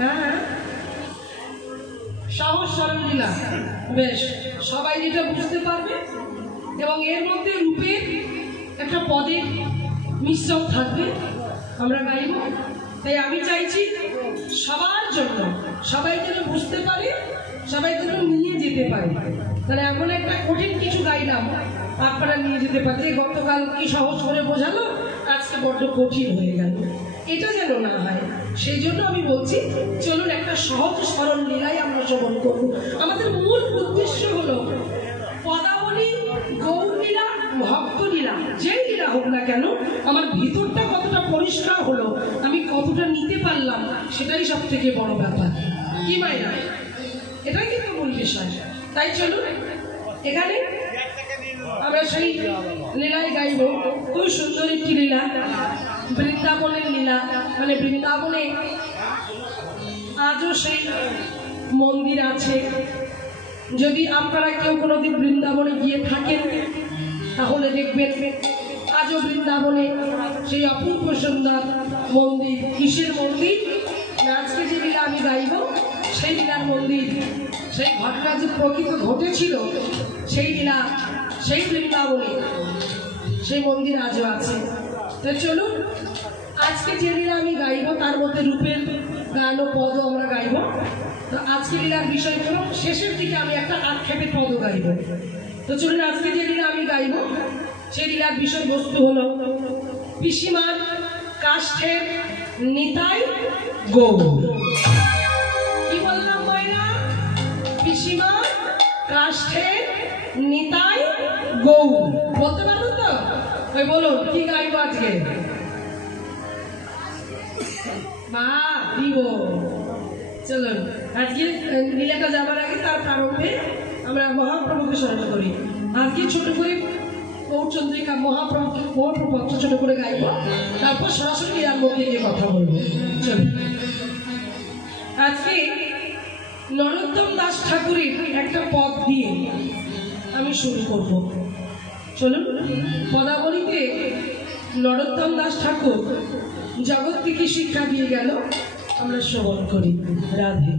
হ্যাঁ, সহজ সরল লীলা, বেশ সবাই যেটা বুঝতে পারবে এবং এর মধ্যে রূপের একটা পদের মিশ্রণ থাকবে, আমরা গাইব। তাই আমি চাইছি সবার জন্য, সবাই যেন বুঝতে পারে, সবাই যেন নিয়ে যেতে পারে। তাহলে এমন একটা কঠিন কিছু গাইলাম আপনারা নিয়ে যেতে পারছে। গতকাল কি সহজ করে বোঝালো, আজকে বড্ড কঠিন হয়ে গেল, এটা যেন না হয়। সেই জন্য আমি বলছি চলুন একটা সহজ সরল লীলাই আমরা শ্রবণ করব। আমাদের মূল উদ্দেশ্য হলো পদাবলী, গৌর লীলা, ভক্ত লীলা, যেই লীলা হোক না কেন আমার ভিতরটা কতটা পরিষ্কার হলো, আমি কতটা নিতে পারলাম, সেটাই সব থেকে বড় ব্যাপার। কি মাইনা, এটাই কিন্তু মূল বিষয়। তাই চলুন এখানে আমরা সেই লীলাই গাইব। খুব সুন্দর একটি লীলা, বৃন্দাবনের লীলা। মানে বৃন্দাবনে আজও সেই মন্দির আছে। যদি আপনারা কেউ কোনোদিন বৃন্দাবনে গিয়ে থাকেন তাহলে দেখবেন আজও বৃন্দাবনে সেই অপূর্ব সুন্দর মন্দির। কিসের মন্দির? আজকে যে লীলা আমি গাইব সেই লীলার মন্দির। সেই ঘটনা যে প্রকৃত ঘটেছিল সেই লীলা, সেই বৃন্দাবনে সেই মন্দির আজও আছে। তো চলুন আজকে যে লীলা আমি গাইব তার মধ্যে রূপের গান ও পদও আমরা গাইব। তো আজকে লীলার বিষয় হলো, শেষের দিকে আমি একটা আক্ষেপের পদও গাইব। তো চলুন আজকে যে লীলা আমি গাইব সেই লীলার বিষয়বস্তু হলো পিসিমার কাষ্ঠের নিতাই গৌর। কি বললাম মাইনা? পিসিমার কাষ্ঠের নিতাই গৌর। বলতে পারবো তো? ওই বলুন কি গাইব আজকে? দিব। চলুন আজকে লীলাটা যাবার আগে তার প্রারম্ভে আমরা মহাপ্রভুকে স্মরণ করি। আজকে ছোট করে গৌরচন্দ্রিকা মহাপ্রভুকে গৌরপ্রপত্র ছোট করে গাইব, তারপর সরাসরি লীলার মধ্যে গিয়ে কথা বলবো। চলুন আজকে নরোত্তম দাস ঠাকুরের একটা পদ দিয়ে আমি শুরু করব। চলুন পদাবলীতে নরোত্তম দাস ঠাকুর জগৎকে কি শিক্ষা দিয়ে গেল আমরা শ্রবণ করি। রাধে।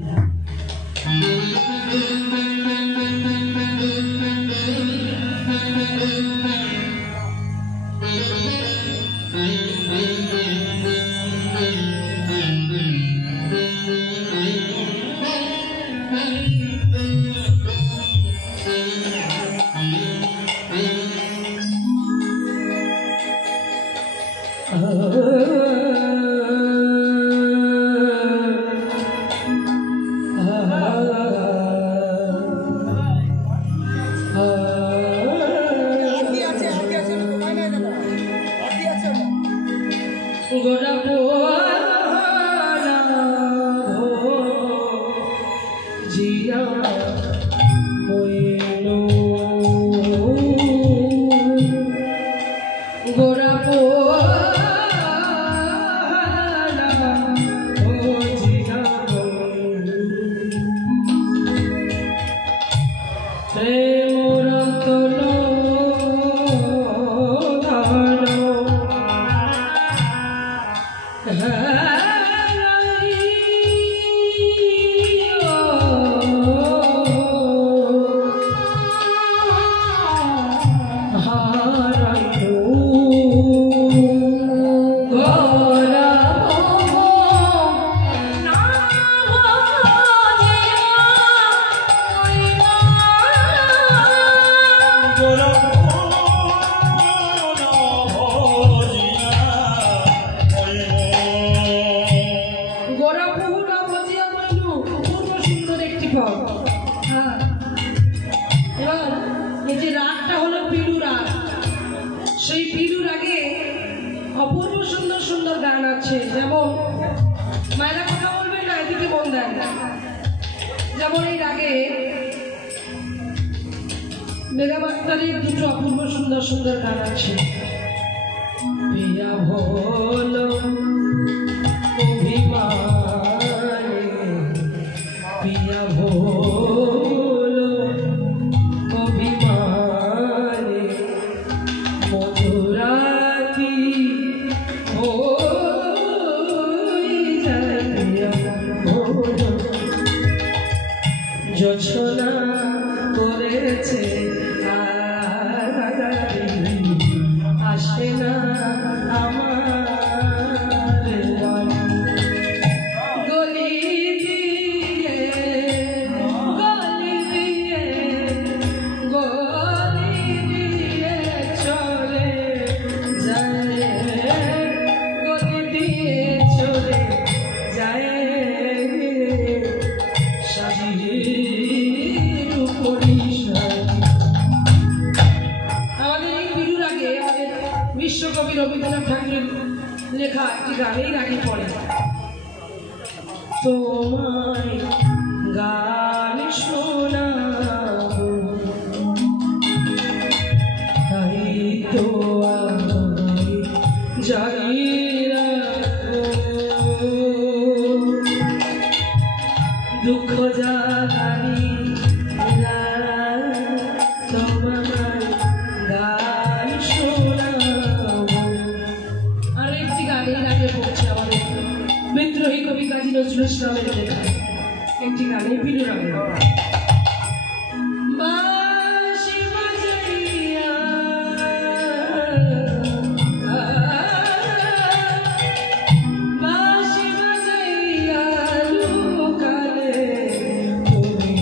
মেঘামাত্রারের দুটো অপূর্ব সুন্দর সুন্দর গান আছে। পিয়া ভোলো অভিমানে, পিয়া ভোলো অভিমানে, মধুরাতি হই যায় যোছনা করেছে আসে না আমার গলি দিয়ে চলে যায় গলি দিয়ে চলে যায় সাজির উপরি আমাদের এই বিরুর আগে আমাদের বিশ্বকবি রবীন্দ্রনাথ ঠাকুরের লেখা একটি গানেই আগে পড়ে তোমায় গান শোনাবো তাই তো আমি জানি দুঃখ জানি তোমায় গান শোনাবো। আর একটি গানের আগে পড়ছে আমাদের বিদ্রোহী কবি কাজী নজরুল ইসলামের লেখা একটি গানে বিলুর আগে বাঁশি বাজাইয়া বাঁশি বাজাইয়া লোকালে তুমি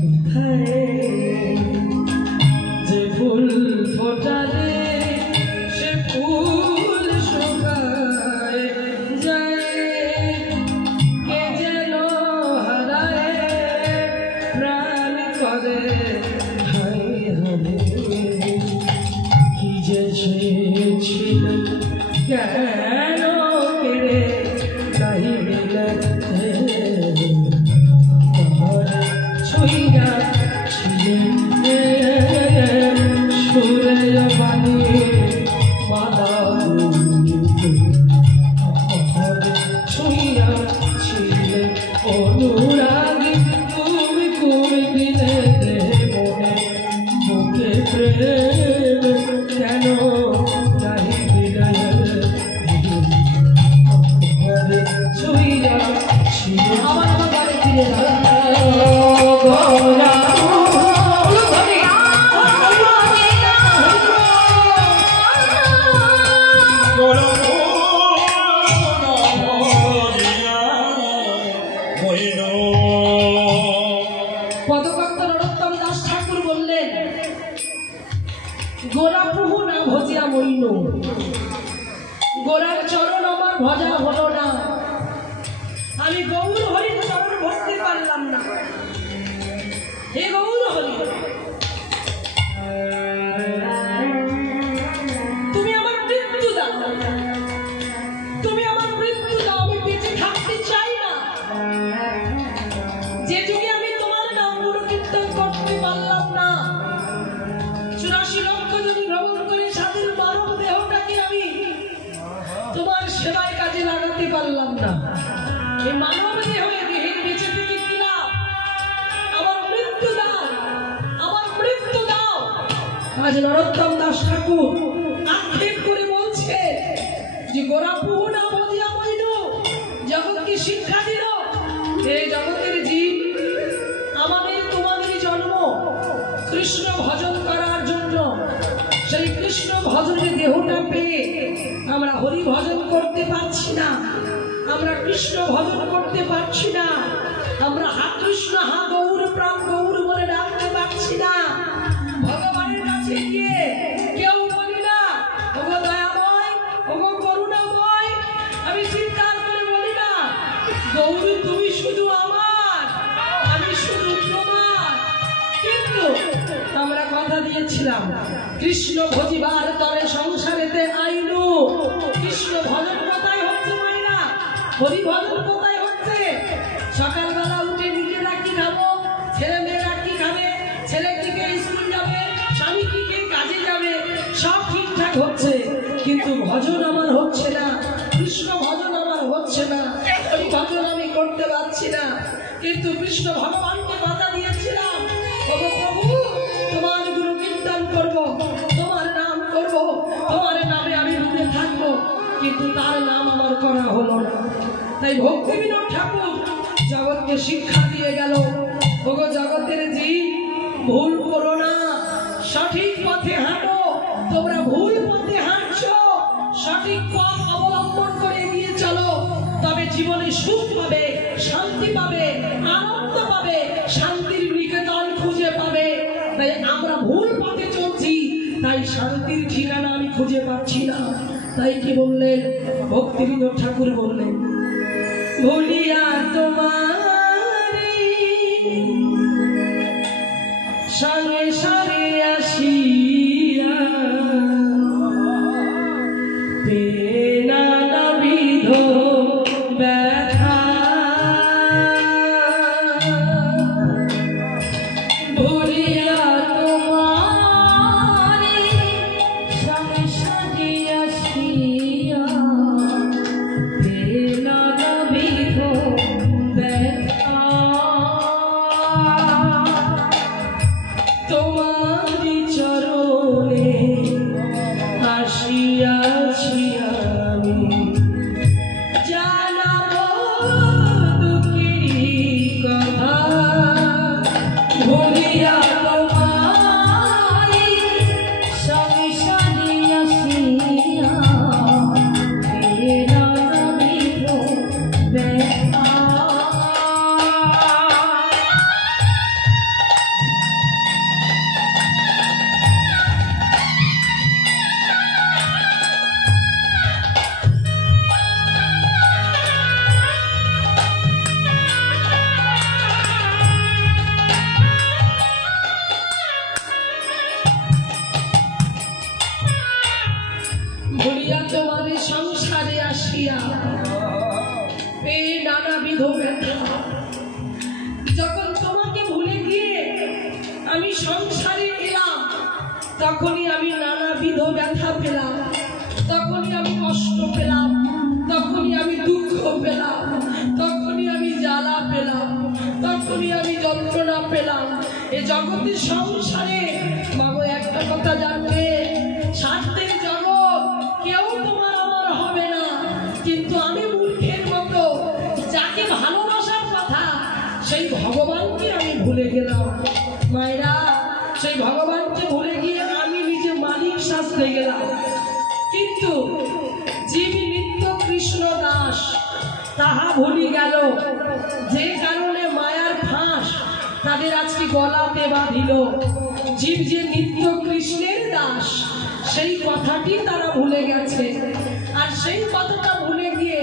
কোথায় যে ফুল ফোটালে সে ফুল শুকায় যায় কে যেন হারায় প্রাণ করে হায় হায় কি যে ছিল কেন কেড়ে চাইলে ছুঁয়া ছিলেন সুরে বাণী মালা ছুঁয়া ছিলেন অনুরাগী তুমি করে দিলে মনে বুকে প্রেম কেন নাই বিলয় ছুঁয়া ছিলেন আমার বাড়ি ফিরে পদভক্ত নরোত্তম দাস ঠাকুর বললেন গোরা প্রভু না ভজিয়া মইন গোরার চরণ আমার ভজা হলো না আমি গৌর হরির চরণ ভজতে পারলাম না হে গৌর হরি তুমি আমার মৃত্যু দাও তুমি আমার মৃত্যু দাও আমি বেঁচে থাকতে চাই না যে যুগে আমি তোমার নাম গুলো কীর্তন করতে পারলাম না 84 লক্ষ জন ভ্রমণ করে সাধুর মানব দেহটাকে আমি তোমার সেবায় কাজে লাগাতে পারলাম না এই মানব দেহ দেহের বেঁচে থেকে কি লাভ আমার মৃত্যু দাও আমার মৃত্যু দাও আজ নরোত্তম দাস ঠাকুর আক্ষেপ করে বলছে যে গোরা প্রভু না বলিয়া বইল জগৎকে শিক্ষা দিল এই জগতের জীব আমাদের তোমাদের জন্ম কৃষ্ণ ভজন করার জন্য সেই কৃষ্ণ ভজনের দেহটা পেয়ে আমরা হরি ভজন করতে পারছি না আমরা কৃষ্ণ ভজন করতে পারছি না আমরা হা কৃষ্ণ হা গৌর প্রাণ গৌর বলে ডাকতে পারছি না ভগবানের কাছে গিয়ে কেউ বলি না ওগো দয়াময় ওগো করুণাময় আমি চিৎকার করে বলি না গৌর তুমি শুধু আমার আমি শুধু তোমার কিন্তু আমরা কথা দিয়েছিলাম কৃষ্ণ ভজিবার তরে সংসারেতে আইনু কৃষ্ণ ভজন কোথায় হচ্ছে মাইনা হরি ভজন কোথায় হচ্ছে সকালবেলা উঠে নিজেরা কি খাবো ছেলে মেয়েরা কি খাবে ছেলেটিকে স্কুল যাবে স্বামীটিকে কাজে যাবে সব ঠিকঠাক হচ্ছে কিন্তু ভজন আমার হচ্ছে না কৃষ্ণ ভজন আমার হচ্ছে না হরি ভজন আমি করতে পারছি না কিন্তু কৃষ্ণ ভগবানকে কথা দিয়েছিলাম ওগো প্রভু তোমার গুরু কীর্তন করবো তোমার নাম করবো তোমার নামে আমি ডুবে থাকবো কিন্তু তার নাম আমার করা হলো না তাই ভক্তি বিনোদ ঠাকুর জগৎকে শিক্ষা দিয়ে গেল ওগো জগতের জীব, ভুল করো না, সঠিক পথে হাঁটো। তোমরা ভুল পথে হাঁটছো, সঠিক পথ অবলম্বন করে এগিয়ে চলো, তবে জীবনে সুখ পাবে, শান্তি পাবে, আনন্দ পাবে, শান্তির নিকেতন খুঁজে পাবে। তাই আমরা ভুল পথে চলছি, তাই শান্তির ঠিকানা আমি খুঁজে পাচ্ছি না। তাই কি বললেন ভক্তিবিনোদ ঠাকুর? বললেন, ভুলিয়া তোমারে সঙ্গে সঙ্গে আসিয়া নানাবিধ ব্যথা, ভুলিয়া তোমারে সঙ্গে সঙ্গে আসিয়া নানাবিধ ব্যথা, তোমারি চরণে আসিয়াছি আমি, জানাবো দুঃখের কথা। ভুলিয়া তোমারে সঙ্গে সঙ্গে আসিয়া নানাবিধ ব্যথা। ভুলিয়া তোমারে সংসারে আসিয়া এই নানাবিধ ব্যথা। যখন তোমাকে ভুলে গিয়ে আমি সংসারে এলাম, তখনই আমি নানাবিধ ব্যথা পেলাম, তখনই আমি কষ্ট পেলাম, তখনই আমি দুঃখ পেলাম, তখনই আমি জ্বালা পেলাম, তখনই আমি যন্ত্রণা পেলাম। এ জগতের সংসারে বাবু একটা কথা জানবে, স্বার্থের জগৎ, কেউ তোমার আমার হবে না। কিন্তু আমি মূর্খের মতো যাকে ভালোবাসার কথা সেই ভগবানকে আমি ভুলে গেলাম। মায়েরা, সেই ভগবানকে ভুলে গিয়ে আমি নিজে মালিক সাজতে গেলাম। কিন্তু জীব নিত্য কৃষ্ণ দাস তাহা ভুলি গেল, যে কারণে মায়ার ফাঁস তাদের আজকে গলাতে বাঁধিল। জীব যে নিত্য কৃষ্ণের দাস সেই কথাটি তারা ভুলে গেছে, আর সেই কথাটা ভুলে গিয়ে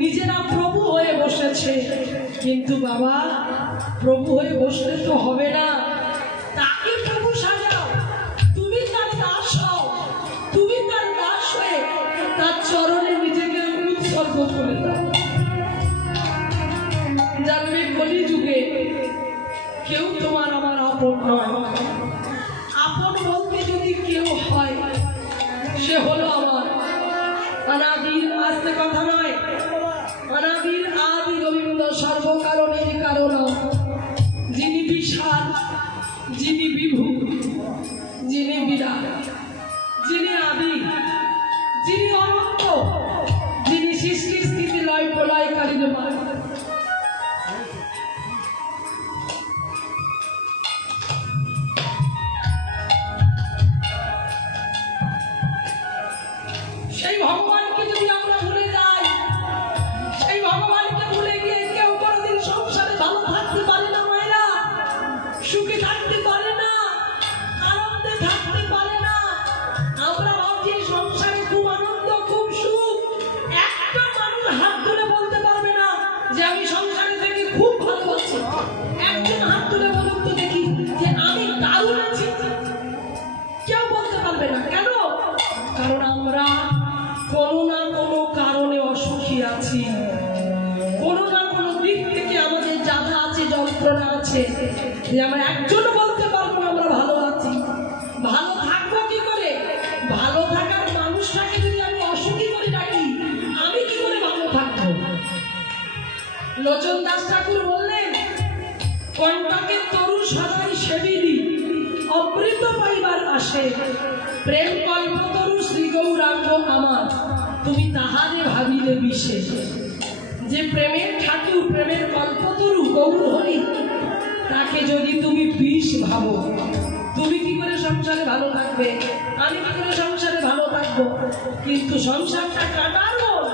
নিজেরা প্রভু হয়ে বসেছে। কিন্তু বাবা, প্রভু হয়ে বসলে তো হবে না, তাকে প্রভু সাজাও। তুমি তার দাস হও, তুমি তার দাস হয়ে তার চরণে নিজেকে উৎসর্গ করে দাও। জানবে কলিযুগে কেউ তোমার আমার আপন নয়। আপন বলতে যদি কেউ হয়, সে হলো আমার অনাদির, আস্তে কথা নয়, অনাদির আদি গোবিন্দ, সর্বকারণের কারণ, যিনি বিশাল, যিনি বিভু, যিনি বিরাট, যিনি আদি, যিনি অনন্ত, যিনি সৃষ্টি স্থিতি লয় প্রলয়কারীর মালিক। সেই ভগবানকে যদি আমরা ভুলে যাই, সেই ভগবানকে ভুলে গিয়ে কেউ কোনোদিন সংসারে ভালো থাকতে পারে না। মায়েরা, সুখে থাকতে পারে না, আনন্দে থাকতে পারে না। আমরা ভাবছি সংসারে খুব আনন্দ, খুব সুখ। একটা মানুষ হাত তুলে বলতে পারবে না যে আমি সংসারে থেকে খুব ভালো আছি। একজন হাত তুলে বলুন তো দেখি যে আমি দারুণ আছি। কেউ বলতে পারবে না। কেন? কারণ আমরা কোনো না কোনো কারণে অসুখী আছি, কোনো না কোনো দিক থেকে আমাদের জ্বালা আছে, যন্ত্রণা আছে, যে আমরা একজনও বলতে পারবো না আমরা ভালো আছি। ভালো থাকবো কি করে? ভালো থাকার মানুষটাকে যদি আমি অসুখী করে ডাকি, আমি কি করে ভালো থাকবো? লোচন দাস ঠাকুর বললেন, কণ্টকের তরু সদাই সেবিলি অমৃত পাইবার আসে, প্রেম কল্পতরু শ্রী গৌরাঙ্গ আমার, তুমি তাহারে ভাবিলে বিশেষ। যে প্রেমের ঠাকুর, প্রেমের কল্পতরু গৌর হরি, তাকে যদি তুমি বিষ ভাবো, তুমি কি করে সংসারে ভালো থাকবে, আমি কি করে সংসারে ভালো থাকবো? কিন্তু সংসারটা কাটার মন,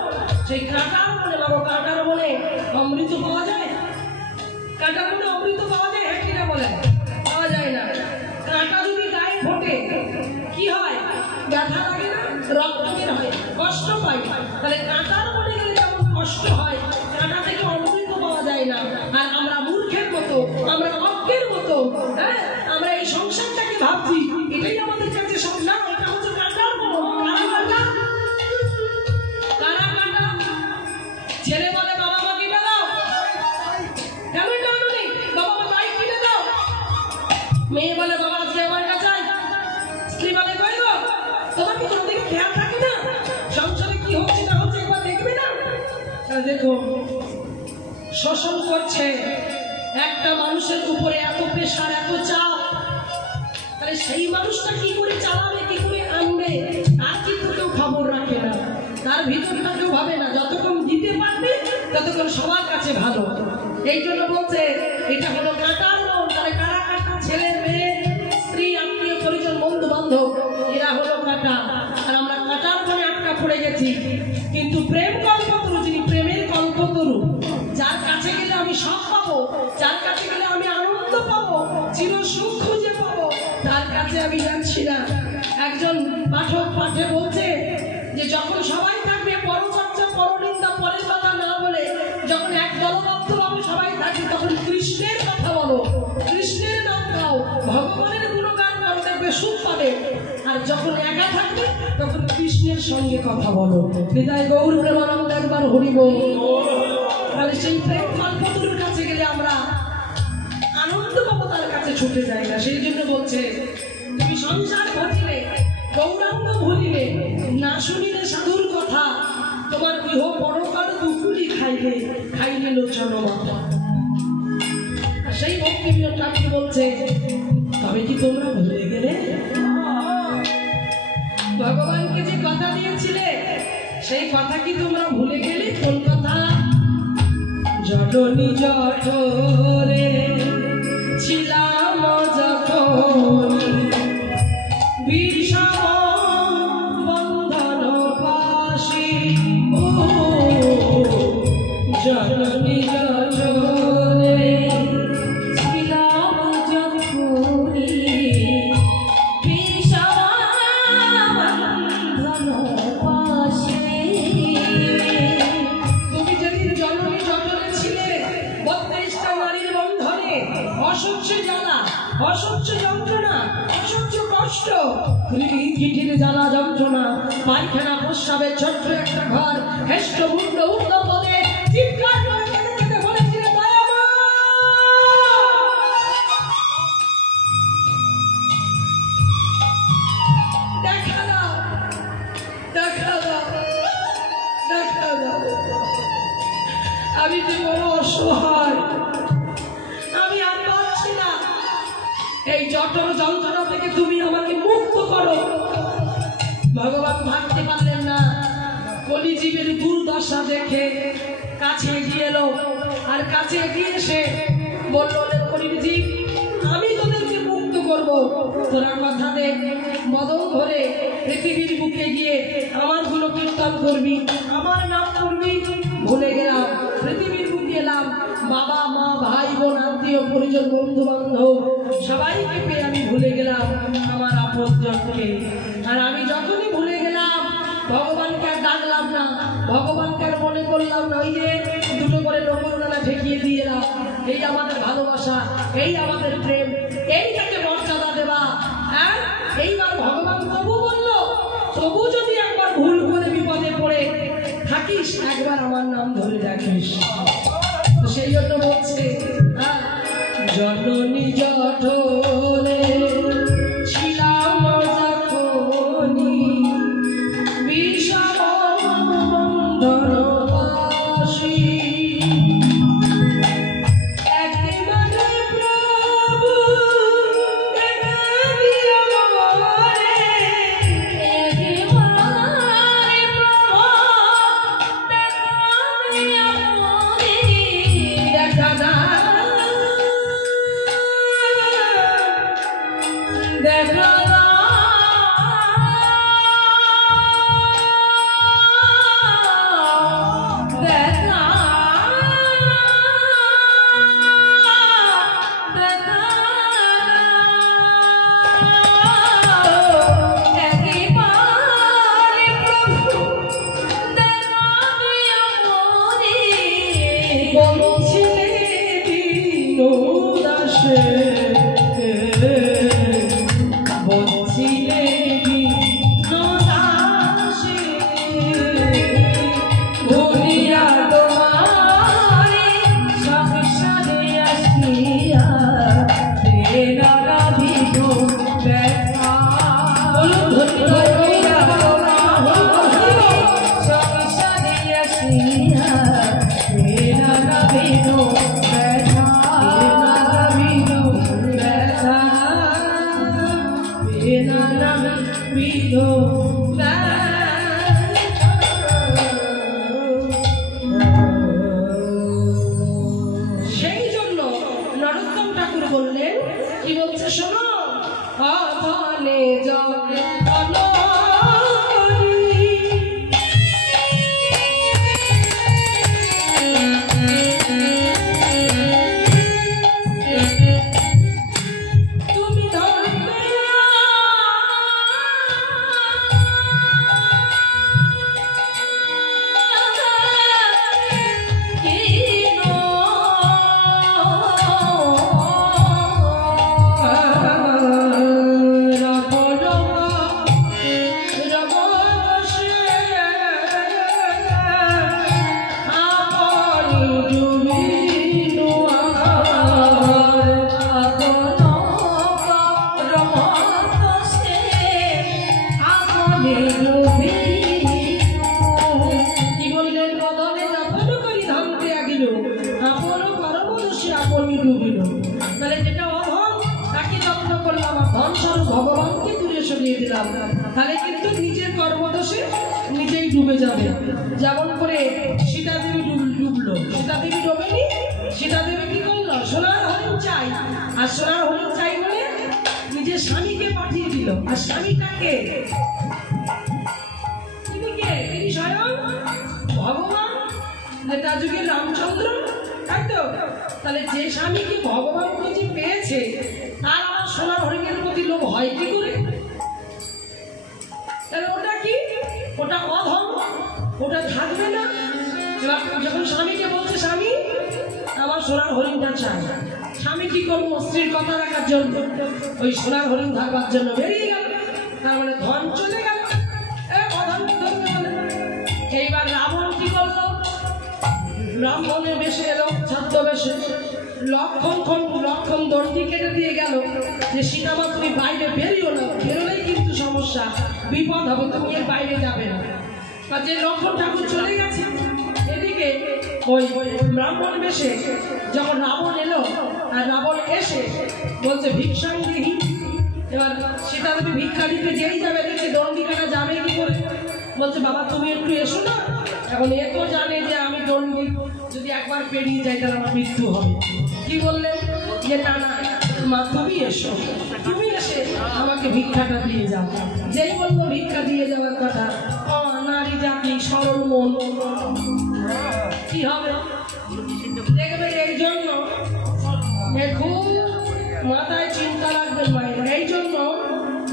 সেই কাটার মনে বাবা, কাটার মনে অমৃত পাওয়া যায়? কাটার মনে অমৃত পাওয়া যায়? হ্যাঁ কিনা বলে? পাওয়া যায় না। কাঁটা যদি গায়ে ফোটে কি হয়? ব্যথা লাগে না? রক্ত বের হয়, কষ্ট পাই। তাহলে কাঁটার মনে গেলে যেমন কষ্ট হয়, কাঁটা থেকে অমৃত পাওয়া যায় না। আর আমরা মূর্খের মতো, আমরা অজ্ঞের মতো, হ্যাঁ, আমরা এই সংসারটাকে ভাবছি এটাই আমাদের কাছে সব না। এটা হচ্ছে কাঁটার মন। কারা কাঁটা? ছেলে বলে বাবা মা কিনে দাও, কেন এটা আনুনি? বাবা মা বাইক কিনে দাও। মেয়ে বলে বাবা আজকে আমার কাছে, স্ত্রী বলে কই গো তোমার কি কোনো দিকে খেয়াল থাকে না? সংসারে কি হচ্ছে না হচ্ছে একবার দেখবে না? দেখো, শোষণ করছে একটা মানুষের উপরে, এত প্রেশার, এত চাপ, তাহলে সেই মানুষটা কি করে চালাবে, কি করে আনবে, আর কিন্তু কেউ খবর রাখে না, তার ভিতরটা কেউ ভাবে না। যতক্ষণ দিতে পারবে ততক্ষণ সবার কাছে ভালো। এই জন্য বলছে এটা হলো কাঁটার মন। তাহলে কারা কাঁটা? ছেলে মেয়ে, স্ত্রী, আত্মীয় পরিজন, বন্ধু বান্ধব, এরা হলো কাঁটা। আর আমরা কাঁটার মনে আটকা পড়ে গেছি। কিন্তু প্রেম কল্পতরু, যিনি প্রেমের কল্পতরু, যার কাছে গেলে আমি সব পাবো, যার কাছে গেলে আমি আনন্দ পাবো, চির সুখ খুঁজে পাবো, তার কাছে আমি যাচ্ছি না। একজন পাঠক পাঠে বলছে যে যখন সবাই থাকবে পরচর্চা, পরনিন্দা, পরের কথা না বলে, যখন এক দলবদ্ধভাবে সবাই থাকবে তখন কৃষ্ণের কথা বলো, কৃষ্ণের নাম গাও, ভগবানের গুণগান করো, দেখবে সুখ পাবে। আর যখন একা থাকবে তখন কৃষ্ণের সঙ্গে কথা বলো। হৃদয় গৌর প্রেমানন্দ একবার হরি বল। তাহলে সেই প্রেম কল্পতরুর কাছে গেলে আমরা আনন্দ পাবো, তার কাছে ছুটে যাই না। সেই জন্য বলছে তুমি সংসার ঘটিলে, গৌরাঙ্গ ভুলিলে, না শুনিলে সাধুর কথা, তোমার গৃহ পরকাল দুপুরি খাইলে, খাইলে লোচন মাথা। সেই ভক্তি ঠাকুর বলছে তবে কি তোমরা ভুলে গেলে ভগবানকে যে কথা দিয়েছিলে, সেই কথা কি তোমরা ভুলে গেলে? কোন কথা? জননী জঠরে ছিলাম যখন, বিষম বন্ধন পাশে, ও জননী জঠরে ছিলাম যখন, বিষম বন্ধন পাশে। তুমি যেদিন জননী জঠরে ছিলে, 32টা নারীর বন্ধনে, অসহ্য জ্বালা, অসহ্য যন্ত্রণা, অসহ্য কষ্ট, কিটির জ্বালা যন্ত্রণা, পায়খানা প্রস্রাবের ছোট্ট একটা ঘর, হেষ্ট মুন্ড উর্ধ পদে চিৎকার করে কেঁদে কেঁদে বলেছিলে দয়া মা, দেখা দাও, দেখা দাও, দেখা দাও। আমি যে বড় অসহায়, আমি আর পারছি না, এই জঠর যন্ত্রণা থেকে তুমি আমাকে মুক্ত করো। ভগবান ভাবতে পারলেন না, কলিজীবের দুর্দশা দেখে কাছে এগিয়ে এলো। আর কাছে এগিয়ে এসে বলল, কলিজীব আমি তোদেরকে মুক্ত করব, তোরা কথা দে, মদন ধরে পৃথিবীর বুকে গিয়ে আমার গুলো কীর্তন করবি, আমার নাম করবি। ভুলে গেলাম, পৃথিবীর বুকে এলাম, বাবা মা ভাই বোন আত্মীয় পরিজন বন্ধু বান্ধব সবাইকে পেয়ে আমি ভুলে গেলাম আমার আপনজনকে। আর আমি যখনই ভুলে গেলাম, ভগবানকে আর ডাকলাম না, ভগবানকে আর মনে করলাম না। ওই যে দুটো করে নগরনালা ঠেকিয়ে দিয়ে এলাম। এই আমাদের ভালোবাসা, এই আমাদের প্রেম, এইটাকে মর্যাদা দেওয়া। হ্যাঁ, এইবার ভগবান তবু বলল, তবু যদি একবার ভুল করে বিপদে পড়ে থাকিস, একবার আমার নাম ধরে রাখিস। সেই জন্য বলছে জননী জঠরে ছিলাম যখনি, বিষম বন্ধন পাশে, একবারে প্রভু দেখা দিও মোরে, একবারে প্রভু দেখা দিও মোরে, দেখা দাও দাসে বলছিলে দাসে ভুলিয়া তোমারে সংসারে আসিয়া রাধিব ব্যথা ভুলিয়া সংসারে আসিয়া রাধিব ব্যথা রাধিব ব্যথা রাধিব সেই জন্য নরোত্তম ঠাকুর বললেন, কি বলছে শোনো, অধনে জগে ভগবানকে দূরে সরিয়ে দিলাম, তাহলে কিন্তু নিজের কর্মদোষে নিজেই ডুবে যাবে। যেমন করে সীতা দেবী ডুবলো, সীতা দেবী ডোবেনি, সীতা দেবী কি করলো, সোনার হরিণ চাই, আর সোনার হরিণ চাই বলে নিজের স্বামীকে পাঠিয়ে দিল। আর স্বামীটাকে তিনি কে? তিনি স্বয়ং ভগবান, নেতা যুগের রামচন্দ্র, তাই তো? তাহলে যে স্বামীকে ভগবান খুঁজে পেয়েছে তার আমার সোনার হরিণের প্রতি লোভ হয় কি করে? তাহলে ওটা কি? ওটা অধম, ওটা থাকবে না। যখন স্বামীকে বলছে স্বামী আমার সোনার হরিণটা চাই, স্বামী কি করবো? স্ত্রীর কথা রাখার জন্য ওই সোনার হরিণ থাকবার জন্য বেরিয়ে গেল, তার মানে ধন চলে গেল। এইবার রাবণ কি করলো? ব্রাহ্মণের বেশে এলো, ছদ্মবেশে, লক্ষণ দণ্ডি কেটে দিয়ে গেল যে সীতামা তুমি বাইরে বেরিও না, বেরোলেই কিন্তু সমস্যা, বিপদ হবে, তুমি এর বাইরে যাবে না। আর যে লক্ষণ ঠাকুর চলে গেছে, এদিকে ওই ব্রাহ্মণ বেশে যখন রাবণ এলো, আর রাবণ এসে বলছে ভিক্ষাং দেহি। এবার সীতা দেবী ভিক্ষা দিতে যেই যাবে, দেখে দণ্ডিকাটা যাবে কি করে? বলছে বাবা তুমি একটু এসো না। এখন এ তো জানে যে আমি দণ্ডি, যদি একবার পেরিয়ে যাই তাহলে আমার মৃত্যু হবে। কি বললেন যে না না মা তুমি এসো, তুমি এসে আমাকে ভিক্ষাটা দিয়ে যাও। যেই বললো ভিক্ষা দিয়ে যাওয়ার কথা, নারী জাতি সরল মন কি হবে দেখবে। এই জন্য খুব মাথায় চিন্তা রাখবেন মায়ের। এই জন্য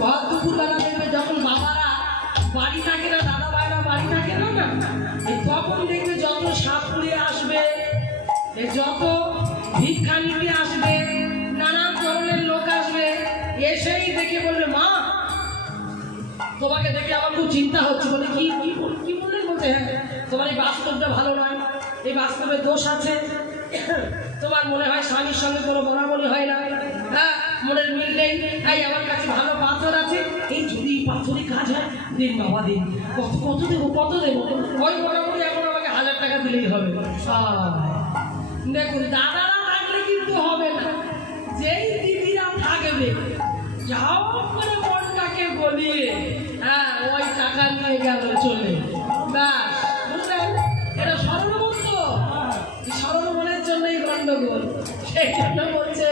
ভর দুপুরবেলা দেখবে যখন বাবারা বাড়ি থাকে না, দাদা ভাইরা বাড়ি থাকে না, তখন দেখবে যত সাপুড়ে আসবে, যত ভিক্ষা নিতে আসবে, নানান ধরনের লোক আসবে, এসেই দেখে বলবে মা তোমাকে দেখে আমার খুব চিন্তা হচ্ছে। বলে কি কি বললেন? বলছে হ্যাঁ তোমার এই বাস্তবটা ভালো নয়, এই বাস্তবের দোষ আছে, তোমার মনে হয় স্বামীর সঙ্গে কোনো বরাবরই হয় না, হ্যাঁ মনের মিল নেই। তাই আমার কাছে ভালো পাথর আছে, এই যদি পাথরই কাজ হয় দিন বাবা দিন, কত দেবো কত দেবো, ওই বরাবরই এখন আমাকে 1000 টাকা দিলেই হবে। দেখুন দাদারা থাকলে কিন্তু হবে না, যেই দিদিরা থাকবে যাও করে মনটাকে গলিয়ে হ্যাঁ ওই টাকা নিয়ে গেল চলে, ব্যাস বুঝলেন? এটা সরলমন তো, সরলমনের জন্যই গন্ডগোল। সেই জন্য বলছে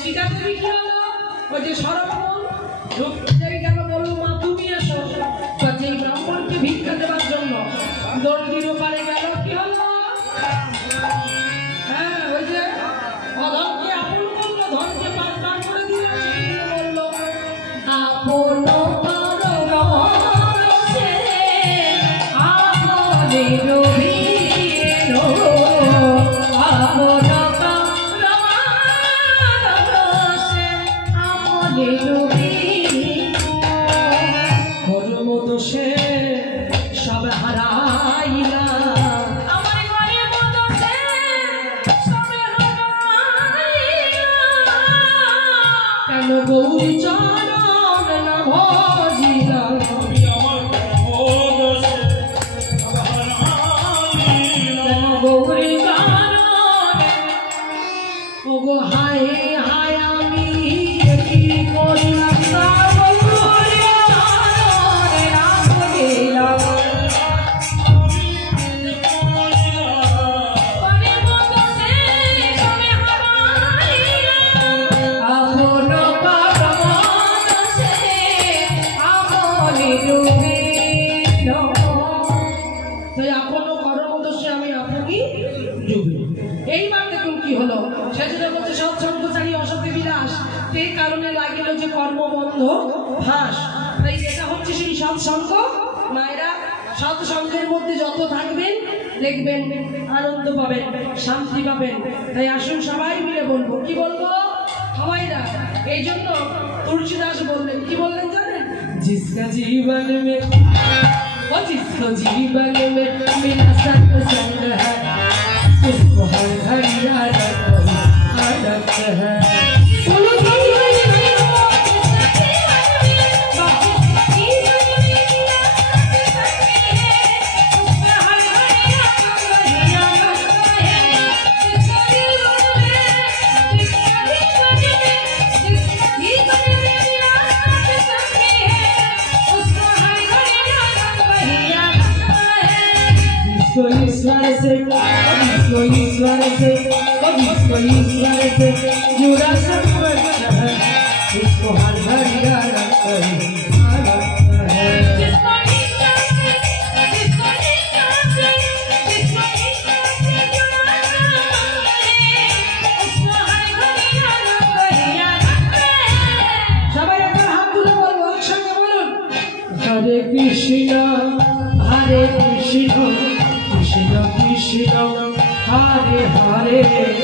সীতা দেবী কি হলো, ওই যে সরলমন ঢুকতে গেল, বললো মা তুমি এসো। যে ব্রাহ্মণকে ভিক্ষা দেওয়ার জন্য দণ্ডির ওপারে গেল, কি হলো? হ্যাঁ ওই যে অধনকে আপন করলো, ধনকে পান পান করে দিল, বললো আপন গৌরী চরণ না ভজিলাম গৌরী চরণ ওগো হায় হায় আমি কি করলাম না গৌরী চরণ না ভজিলাম এইবার দেখুন কি হলো সেজন্য বলছে সৎসঙ্গচারী অসতে বিলাস সেই কারণে লাগিল যে কর্মবন্ধ ভাস তাই এটা হচ্ছে সেই সৎসঙ্গ মায়েরা সৎসঙ্গের মধ্যে যত থাকবেন দেখবেন আনন্দ পাবেন শান্তি পাবেন তাই আসুন সবাই মিলে বলবো কি বলবো মায়েরা এই জন্য তুলসীদাস বললেন কি বললেন জানেন जिसका जीवन में वो जिसको जीवन में मेरा सत्संग है उसको हर घड़ी आदत है ईश्वर से जुड़ा संबंध है उसको हर घड़ी आदत है सबाई एक बार हाथ तुले बोलो एकसंगे बोलुन हरे कृष्ण कृष्ण कृष्ण हरे हरे